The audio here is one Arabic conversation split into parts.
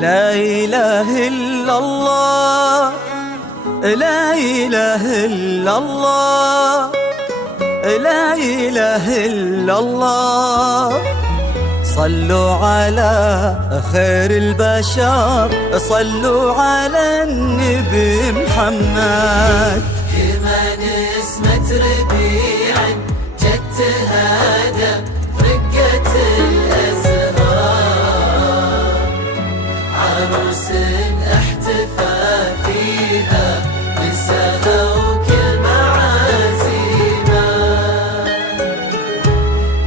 لا إله إلا الله، لا إله إلا الله، لا إله إلا الله. صلوا على خير البشر، صلوا على النبي محمد. كمان اسمة ربيع جت تهادى رقة الأزهار، عروس احتفى فيها نساها وكل معازيمها،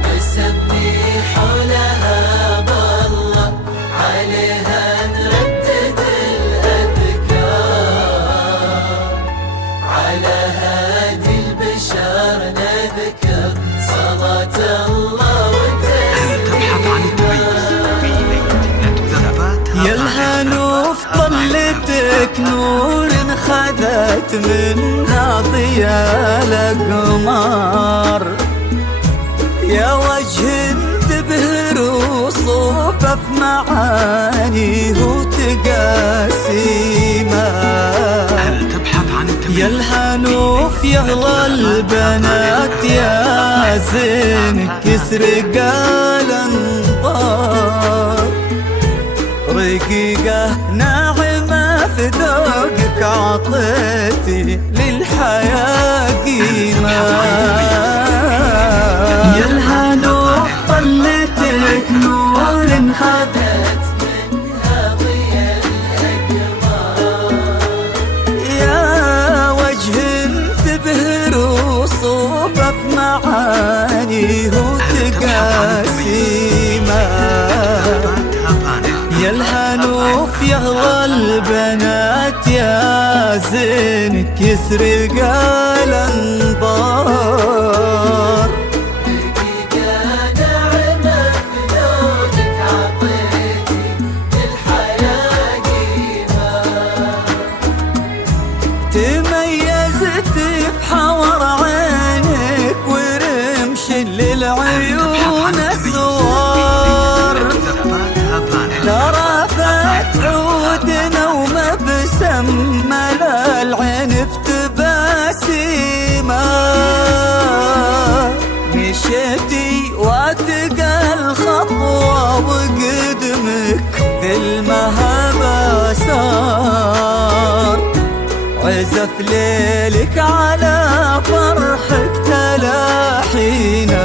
نسمي حولها بالله عليها نردد الأذكار، على هادي البشر نذكر صلاة الله وتسليمها. يا الهنوف طلتك نور خذت منها ضياء الأقمار، يا وجه تبهر وصوفه في معانيه وتقاسيمه. يا الهنوف يا اغلى البنات يا زين كسر قال انطار، رقيقة ناعمة في ذوقك عطيتي للحياة قيمة. يا الهنوف طلتك نور خذت منها ضياء الأقمار، يا وجه تبهر وصوفه في معانيه وتقاسيمه. يا الهنوف يا اغلى البنات يا زين كسر قال انظار، رقيقة ناعمة في ذوقك عطيتي للحياة قيمة، تميزت بحور عينك ورمش للعيون اسوار، لرفت عودنا ومبسم ملا العين بتباسيمه. مشيتي واثقة الخطوة وقدمك في المهبة سار، عزف ليلك على فرحك تلاحينا